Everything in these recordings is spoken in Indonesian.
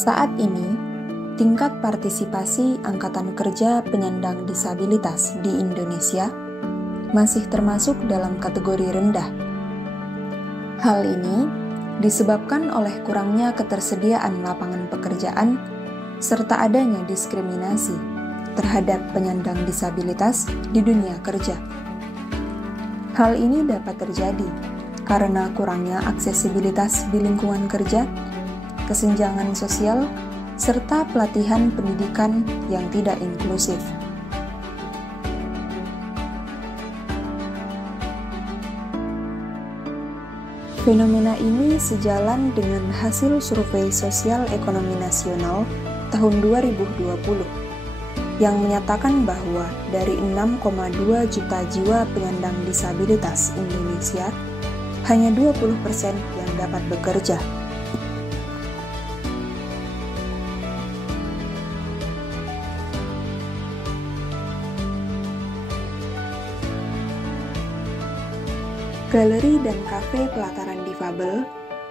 Saat ini, tingkat partisipasi angkatan kerja penyandang disabilitas di Indonesia masih termasuk dalam kategori rendah. Hal ini disebabkan oleh kurangnya ketersediaan lapangan pekerjaan serta adanya diskriminasi terhadap penyandang disabilitas di dunia kerja. Hal ini dapat terjadi karena kurangnya aksesibilitas di lingkungan kerja, kesenjangan sosial, serta pelatihan pendidikan yang tidak inklusif. Fenomena ini sejalan dengan hasil survei Sosial Ekonomi Nasional tahun 2020 yang menyatakan bahwa dari 6,2 juta jiwa penyandang disabilitas Indonesia, hanya 20% yang dapat bekerja. Galeri dan kafe pelataran difabel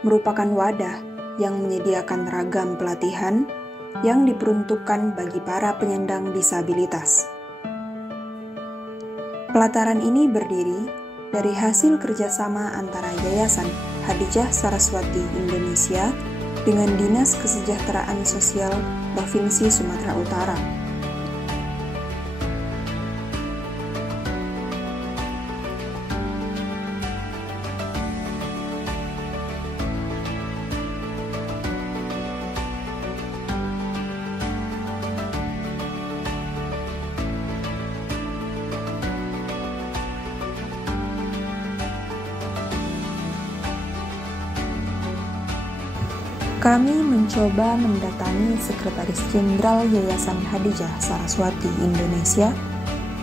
merupakan wadah yang menyediakan ragam pelatihan yang diperuntukkan bagi para penyandang disabilitas. Pelataran ini berdiri dari hasil kerjasama antara Yayasan Hadijah Saraswati Indonesia dengan Dinas Kesejahteraan Sosial Provinsi Sumatera Utara. Kami mencoba mendatangi Sekretaris Jenderal Yayasan Hadijah Saraswati Indonesia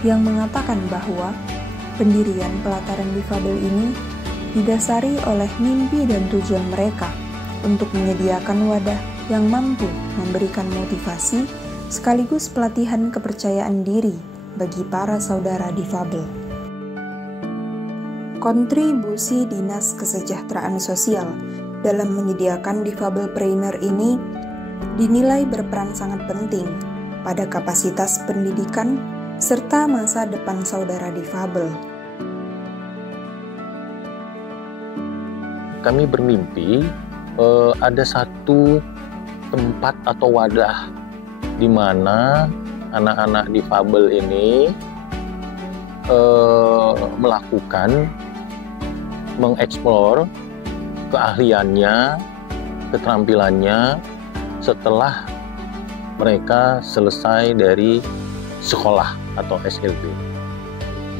yang mengatakan bahwa pendirian pelataran difabel ini didasari oleh mimpi dan tujuan mereka untuk menyediakan wadah yang mampu memberikan motivasi sekaligus pelatihan kepercayaan diri bagi para saudara difabel. Kontribusi Dinas Kesejahteraan Sosial dalam menyediakan difabel trainer ini dinilai berperan sangat penting pada kapasitas pendidikan serta masa depan saudara difabel. Kami bermimpi ada satu tempat atau wadah di mana anak-anak difabel ini mengeksplor keahliannya, keterampilannya setelah mereka selesai dari sekolah atau SLB.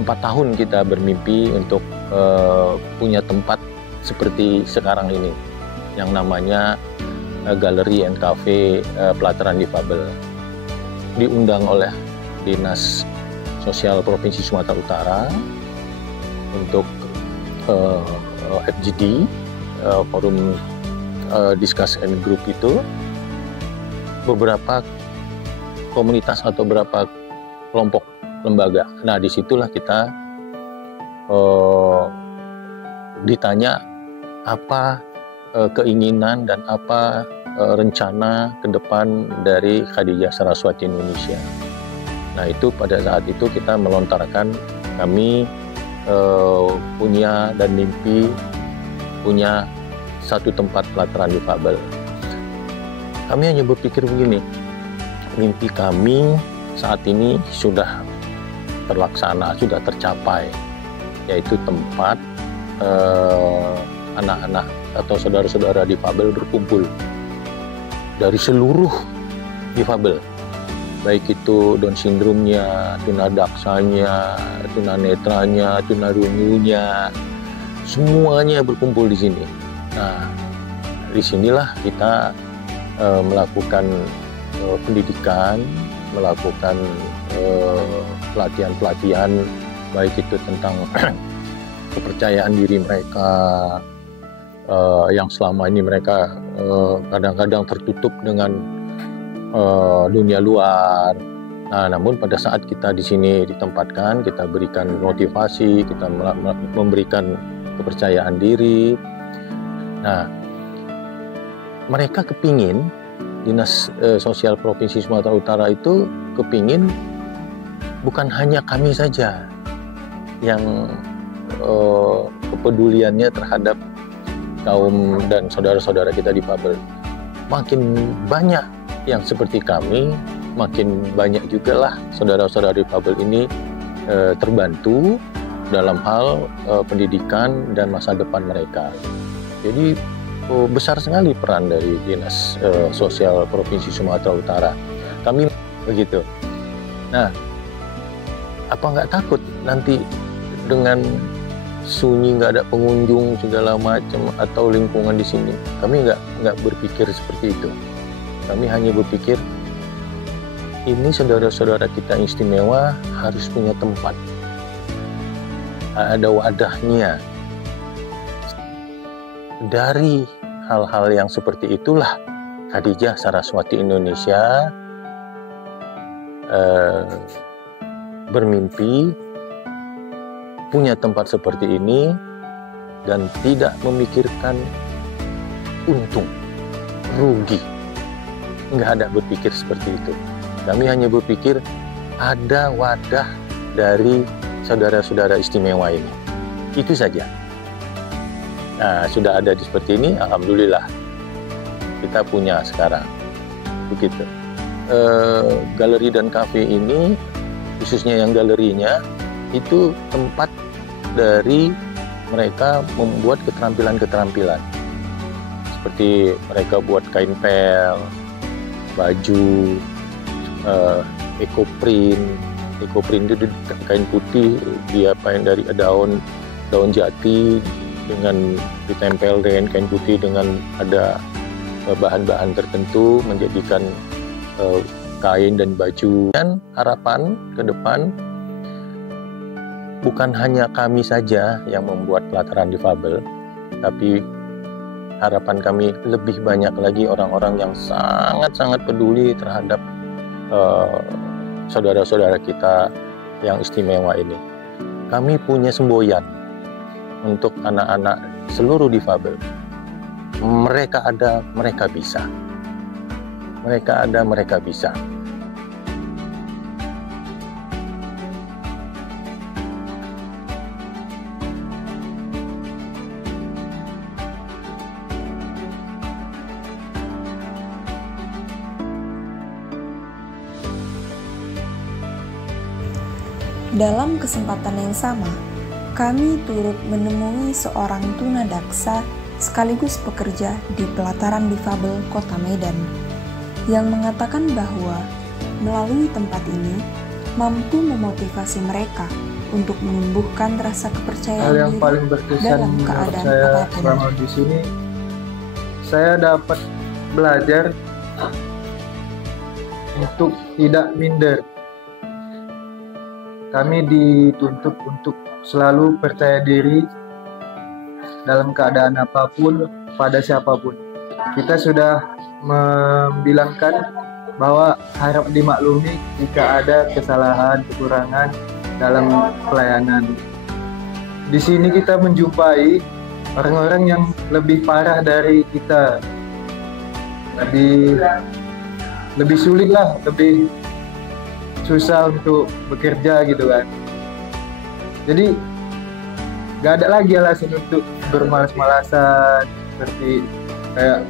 4 tahun kita bermimpi untuk punya tempat seperti sekarang ini, yang namanya Galeri and Cafe Pelataran Difabel. Diundang oleh Dinas Sosial Provinsi Sumatera Utara untuk FGD, forum discussion group itu, beberapa komunitas atau beberapa kelompok lembaga. Nah, disitulah kita ditanya apa keinginan dan apa rencana ke depan dari Hadijah Saraswati Indonesia. Nah, itu pada saat itu kita melontarkan kami punya dan mimpi punya satu tempat pelataran difabel. Kami hanya berpikir begini, mimpi kami saat ini sudah terlaksana, sudah tercapai, yaitu tempat anak-anak atau saudara-saudara difabel berkumpul dari seluruh difabel, baik itu Down syndrome-nya, tunadaksanya, tunanetranya, tunarungunya, semuanya berkumpul di sini. Nah, disinilah kita melakukan pendidikan, melakukan pelatihan-pelatihan, baik itu tentang kepercayaan diri mereka, yang selama ini mereka kadang-kadang tertutup dengan dunia luar. Nah, namun pada saat kita di sini ditempatkan, kita berikan motivasi, kita memberikan kepercayaan diri. Nah, mereka kepingin Dinas Sosial Provinsi Sumatera Utara itu kepingin bukan hanya kami saja yang kepeduliannya terhadap kaum dan saudara-saudara kita difabel. Makin banyak yang seperti kami, makin banyak juga lah saudara-saudara difabel ini terbantu dalam hal pendidikan dan masa depan mereka. Jadi besar sekali peran dari Dinas Sosial Provinsi Sumatera Utara. Kami begitu. Nah, apa nggak takut nanti dengan sunyi, nggak ada pengunjung segala macam atau lingkungan di sini? Kami nggak berpikir seperti itu. Kami hanya berpikir ini saudara-saudara kita yang istimewa harus punya tempat, ada wadahnya. Dari hal-hal yang seperti itulah Khadijah Saraswati Indonesia bermimpi punya tempat seperti ini dan tidak memikirkan untung, rugi. Nggak ada berpikir seperti itu. Kami hanya berpikir ada wadah dari saudara-saudara istimewa ini. Itu saja. Nah, sudah ada seperti ini, alhamdulillah. Kita punya sekarang. Begitu. Galeri dan kafe ini, khususnya yang galerinya, itu tempat dari mereka membuat keterampilan-keterampilan. Seperti mereka buat kain pel, baju, ekoprint itu kain putih diapain dari daun jati dengan ditempel dengan kain putih dengan ada bahan-bahan tertentu menjadikan kain dan baju. Dan harapan ke depan bukan hanya kami saja yang membuat pelataran difabel, tapi harapan kami lebih banyak lagi orang-orang yang sangat-sangat peduli terhadap saudara-saudara kita yang istimewa ini. Kami punya semboyan untuk anak-anak seluruh difabel. Mereka ada, mereka bisa. Mereka ada, mereka bisa. Dalam kesempatan yang sama, kami turut menemui seorang tunadaksa sekaligus pekerja di pelataran difabel Kota Medan yang mengatakan bahwa melalui tempat ini mampu memotivasi mereka untuk menumbuhkan rasa kepercayaan hal yang diri paling berkesan dalam menurut keadaan saya apapun. selama di sini, saya dapat belajar untuk tidak minder. Kami dituntut untuk selalu percaya diri dalam keadaan apapun, pada siapapun. Kita sudah membilangkan bahwa harap dimaklumi jika ada kesalahan, kekurangan dalam pelayanan. Di sini kita menjumpai orang-orang yang lebih parah dari kita, lebih sulit lah, lebih susah untuk bekerja gitu kan. Jadi gak ada lagi alasan untuk bermalas-malasan seperti kayak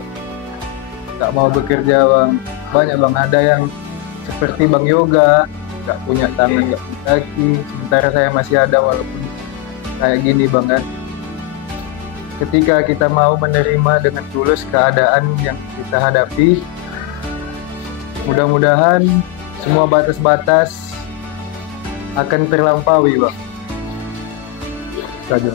gak mau bekerja bang. Banyak bang, ada yang seperti Bang Yoga gak punya tangan, gak punya kaki, sementara saya masih ada walaupun kayak gini bang kan. Ketika kita mau menerima dengan tulus keadaan yang kita hadapi, mudah-mudahan semua batas-batas akan terlampaui bang. Saja.